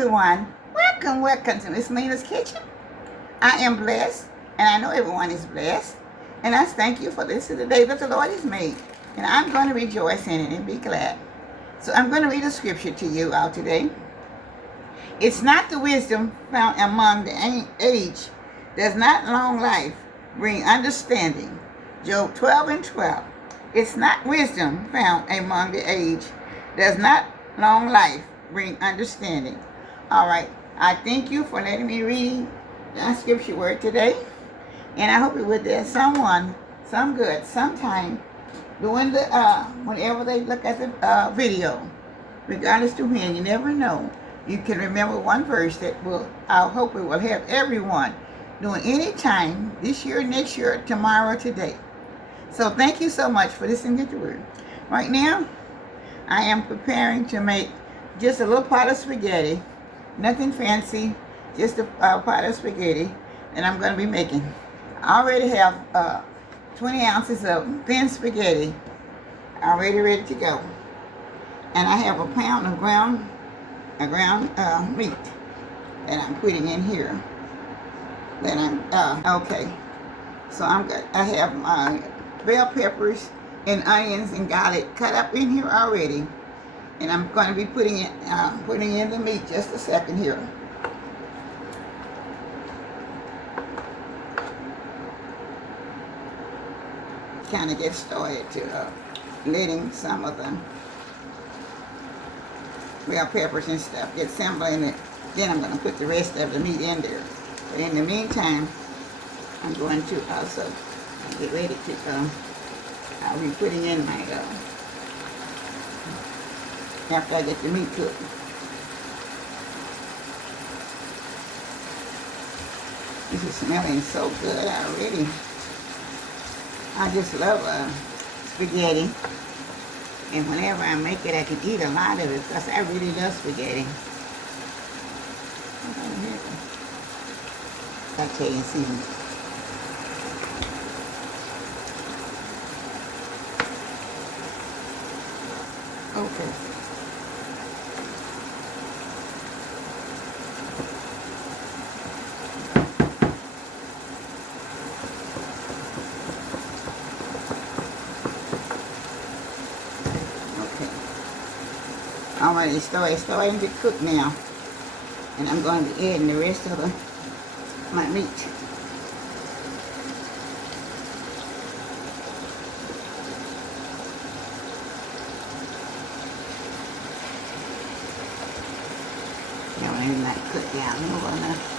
everyone, welcome to Miss Lena's Kitchen. I am blessed, and I know everyone is blessed, and I thank you for this is the day that the Lord has made, and I'm going to rejoice in it and be glad. So I'm going to read a scripture to you all today. It's not the wisdom found among the age, does not long life bring understanding. Job 12:12. It's not wisdom found among the age, does not long life bring understanding. All right, I thank you for letting me read the scripture word today, and I hope it will do someone some good sometime doing the whenever they look at the video, regardless to when. You never know. You can remember one verse that will. I hope it will help everyone doing any time this year, next year, tomorrow, today. So thank you so much for listening to the word. Right now, I am preparing to make just a little pot of spaghetti. Nothing fancy, just a pot of spaghetti that I'm going to be making. I already have 20 ounces of thin spaghetti already ready to go. And I have a pound of ground meat that I'm putting in here. Okay. So I have my bell peppers and onions and garlic cut up in here already. And I'm going to be putting in the meat just a second here. Kind of get started to letting some of the bell peppers and stuff get assembled in it. Then I'm going to put the rest of the meat in there. But in the meantime, I'm going to also get ready to, I'll be putting in my, after I get the meat cooked. This is smelling so good already. I just love spaghetti. And whenever I make it, I can eat a lot of it because I really love spaghetti. Saute and season. Okay. Alright, it's starting to cook now. And I'm going to be adding the rest of my meat. Now I need to cook down low enough.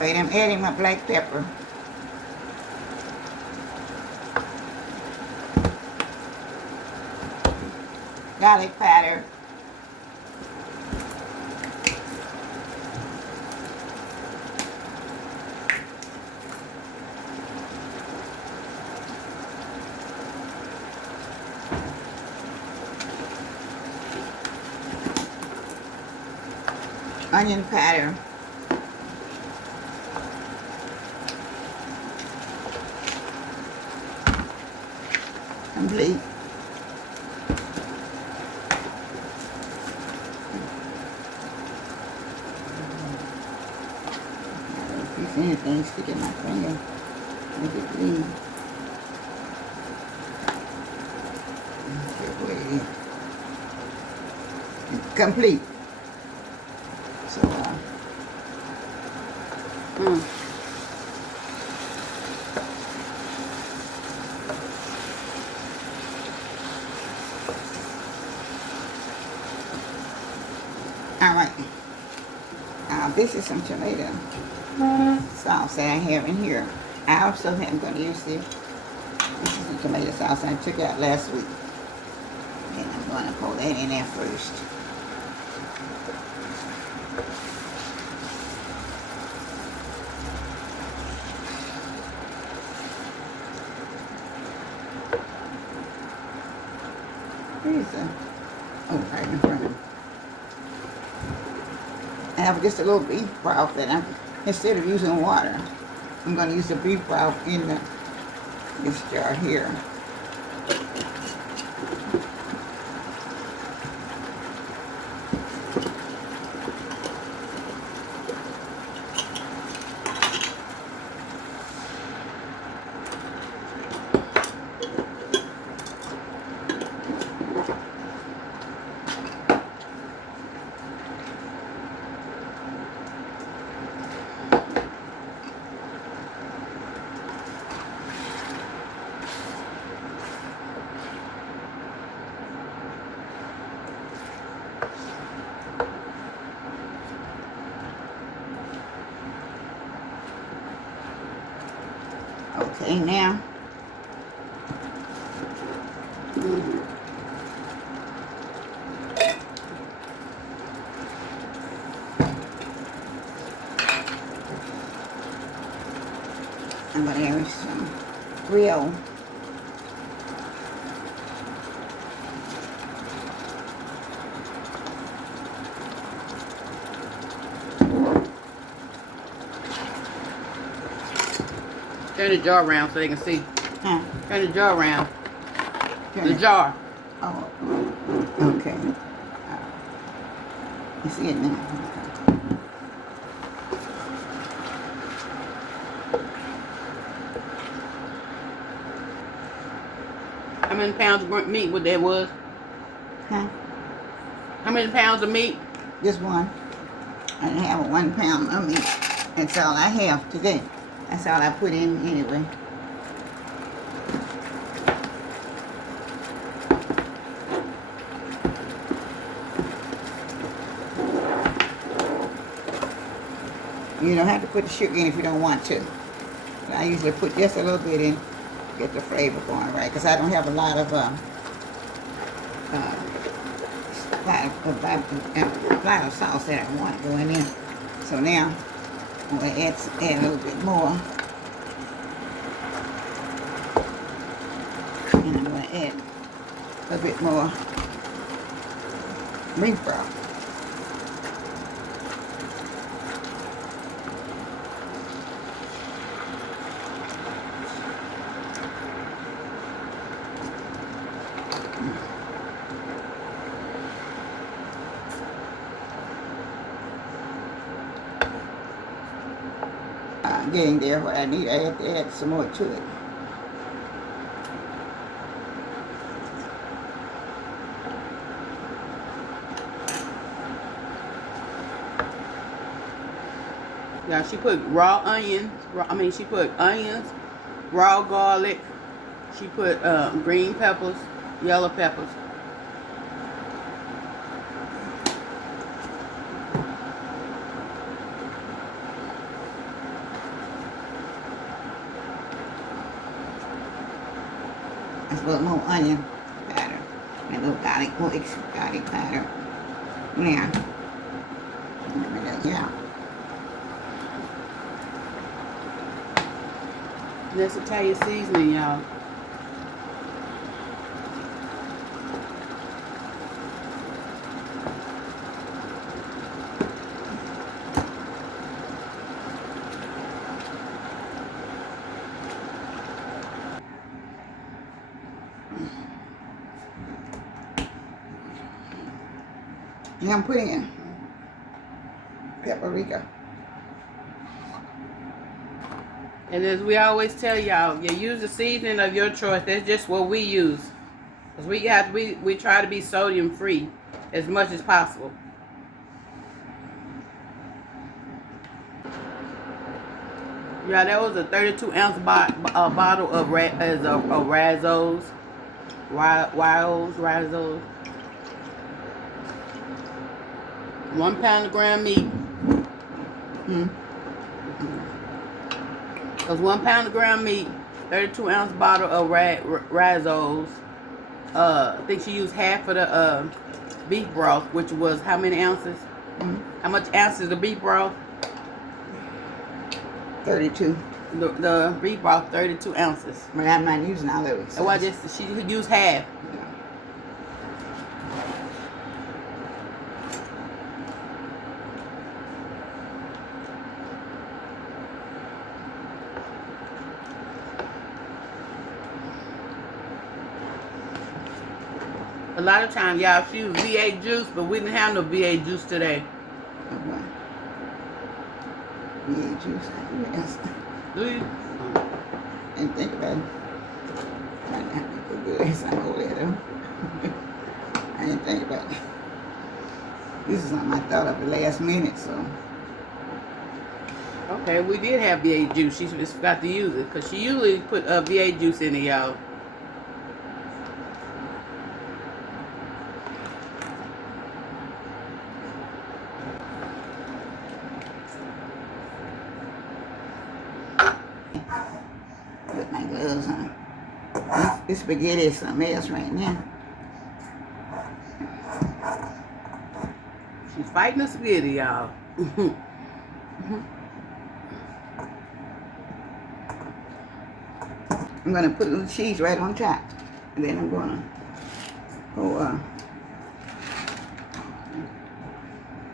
Right, I'm adding my black pepper. Garlic powder. Onion powder. Complete. If anything stick in my finger, make it bleed. Complete. So, all right. Now this is some tomato sauce that I have in here. I also am going to use this. This is the tomato sauce I took out last week. And I'm going to pour that in there first. Here's the, oh, right in front of me. I have just a little beef broth that I'm, instead of using water, I'm going to use the beef broth in this jar here. Okay, now I'm going to add some grill. Turn the jar around so they can see. Huh? Turn the jar around. Turn The it. jar. Oh, okay. You see it now. How many pounds of meat what that was? Huh? How many pounds of meat? Just one. I have 1 pound of meat. That's all I have today. That's all I put in anyway. You don't have to put the sugar in if you don't want to. But I usually put just a little bit in to get the flavor going right, because I don't have a lot of sauce that I want going in. So now I'm going to add a little bit more. And I'm going to add a bit more beef broth. Getting there what I need. I have to add some more to it. Yeah, she put raw onions. She put onions, raw garlic. She put green peppers, yellow peppers. That's a little more onion powder. And a little garlic powder. Now, yeah. That's Italian seasoning, y'all. Now I'm putting in paprika. And as we always tell y'all, you use the seasoning of your choice. That's just what we use. Because we try to be sodium free as much as possible. Yeah, that was a 32-ounce bottle of RAO'S. RAO'S. 1 pound of ground meat. Because 1 pound of ground meat, 32-ounce bottle of RAO'S. I think she used half of the beef broth, which was how many ounces? How much ounces of beef broth? 32. The beef broth, 32 ounces. But I'm not using all of it. So she used half. A lot of times, y'all, she used V8 juice, but we didn't have no V8 juice today. Okay. V8 juice. Yes. Do you? And think about it. Trying to have to put good as I'm over there though. I didn't think about it. This is something I thought of the last minute, so. Okay, we did have V8 juice. She just forgot to use it because she usually put V8 juice in it, y'all. Put my gloves on. This spaghetti is something else right now. She's fighting the spaghetti, y'all. I'm gonna put a little cheese right on top, and then I'm gonna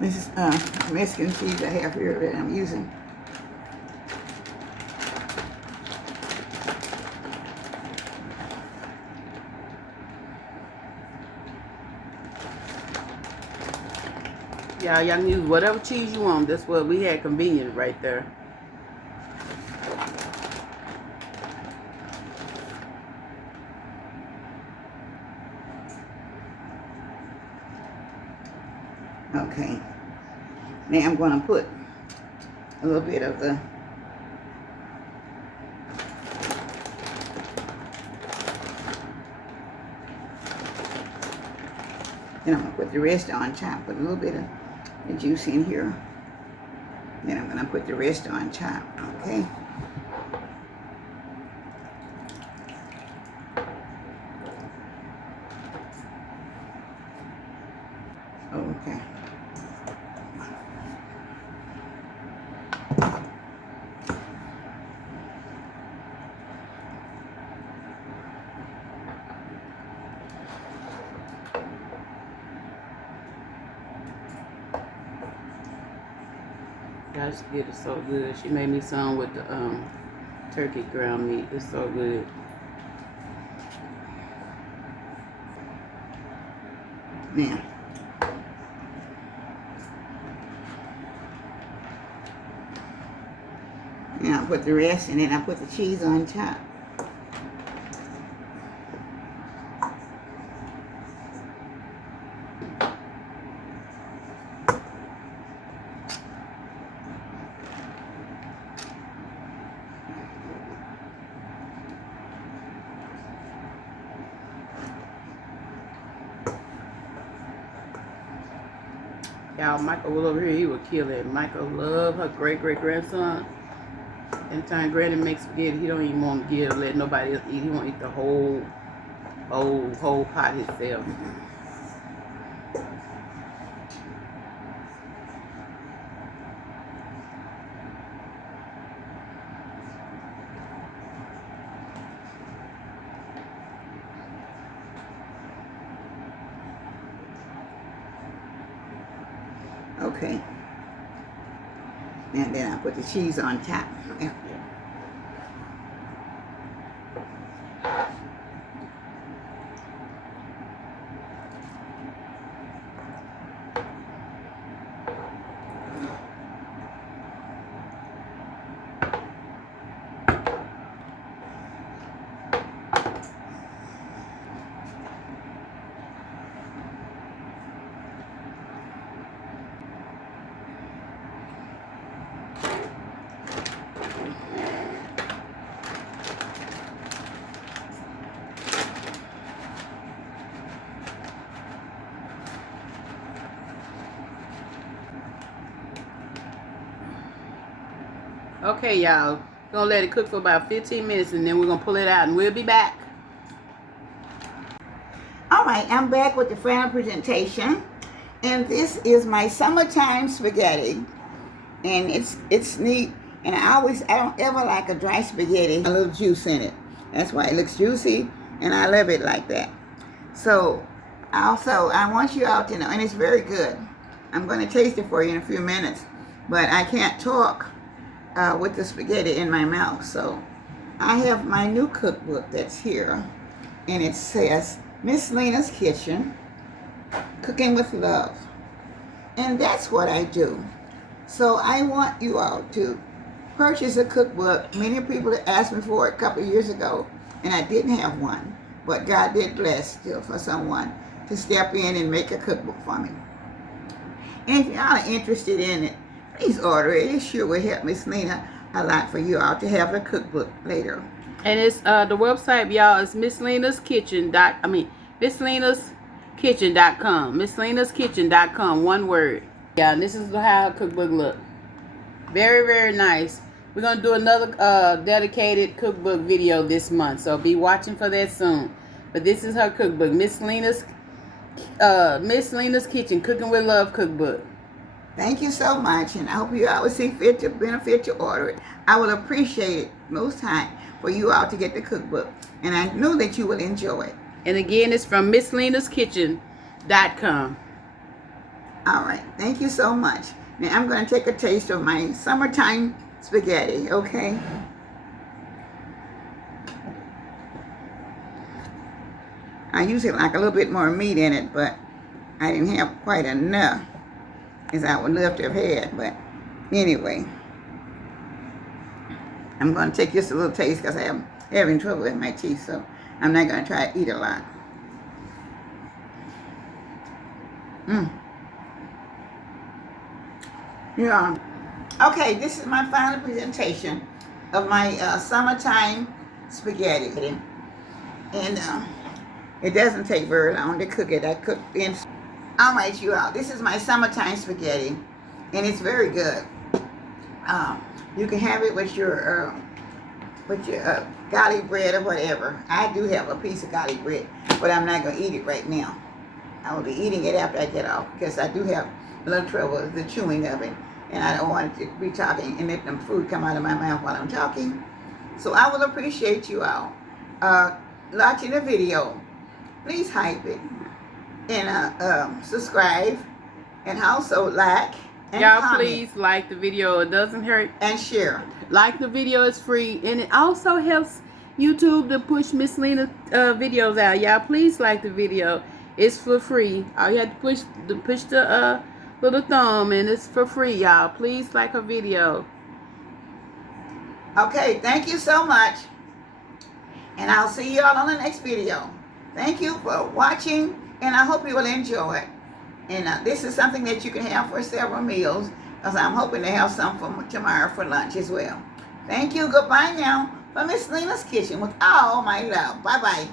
this is Mexican cheese I have here that I'm using. Y'all can use whatever cheese you want. That's what we had convenient right there. Okay. Now I'm going to put a little bit of the then I'm going to put the rest on top. Put a little bit of the juice in here. Then I'm going to put the rest on top. Okay. Okay. Y'all, this spaghetti is so good. She made me some with the turkey ground meat. It's so good. Now. Now I put the rest and then I put the cheese on top. Y'all, Michael was over here. He would kill it. Michael loved her great-great-grandson. Anytime Granny makes spaghetti, he don't even want to let nobody else eat. He want to eat the whole pot himself. Okay. And then I put the cheese on top. Yeah. Okay, y'all. Gonna let it cook for about 15 minutes and then we're gonna pull it out and we'll be back. All right, I'm back with the final presentation. And this is my summertime spaghetti. And it's neat. And I don't ever like a dry spaghetti, a little juice in it. That's why it looks juicy, and I love it like that. So, also, I want you all to know, and it's very good. I'm going to taste it for you in a few minutes, but I can't talk with the spaghetti in my mouth. So, I have my new cookbook that's here, and it says Miss Lena's Kitchen, cooking with love. And that's what I do. So I want you all to purchase a cookbook. Many people asked me for it a couple of years ago, and I didn't have one. But God did bless still for someone to step in and make a cookbook for me. And if y'all are interested in it, please order it. It sure will help Miss Lena a lot for you all to have the cookbook later. And it's the website, y'all, is MissLena'sKitchen.com. MissLena'sKitchen.com, one word. Yeah, and this is how her cookbook look. Very, very nice. We're gonna do another dedicated cookbook video this month, so be watching for that soon. But this is her cookbook, Miss Lena's Kitchen, Cooking with Love cookbook. Thank you so much, and I hope you always see fit to benefit to order it. I will appreciate it most time for you all to get the cookbook, and I know that you will enjoy it. And again, it's from MissLena'sKitchen.com. All right, thank you so much. Now I'm going to take a taste of my summertime spaghetti, okay? I usually like a little bit more meat in it, but I didn't have quite enough as I would love to have had. But anyway, I'm going to take just a little taste because I'm having trouble with my teeth, so I'm not going to try to eat a lot. Yeah. Okay, this is my final presentation of my summertime spaghetti. And it doesn't take very long to cook it. I cook in. All right, you all. This is my summertime spaghetti, and it's very good. You can have it with your garlic bread or whatever. I do have a piece of garlic bread, but I'm not going to eat it right now. I will be eating it after I get off because I do have a little trouble with the chewing of it, and I don't want it to be talking and let the food come out of my mouth while I'm talking. So I will appreciate you all watching the video. Please hype it and subscribe, and also like and y'all comment. Please like the video. It doesn't hurt. And share. Like the video, is free, and it also helps YouTube to push Miss Lena videos out. Y'all please like the video. It's for free. All you have to push the little thumb, and it's for free, y'all. Please like her video. Okay, thank you so much, and I'll see you all on the next video. Thank you for watching, and I hope you will enjoy it. And this is something that you can have for several meals, because I'm hoping to have some for tomorrow for lunch as well. Thank you. Goodbye now from Miss Lena's Kitchen with all my love. Bye-bye.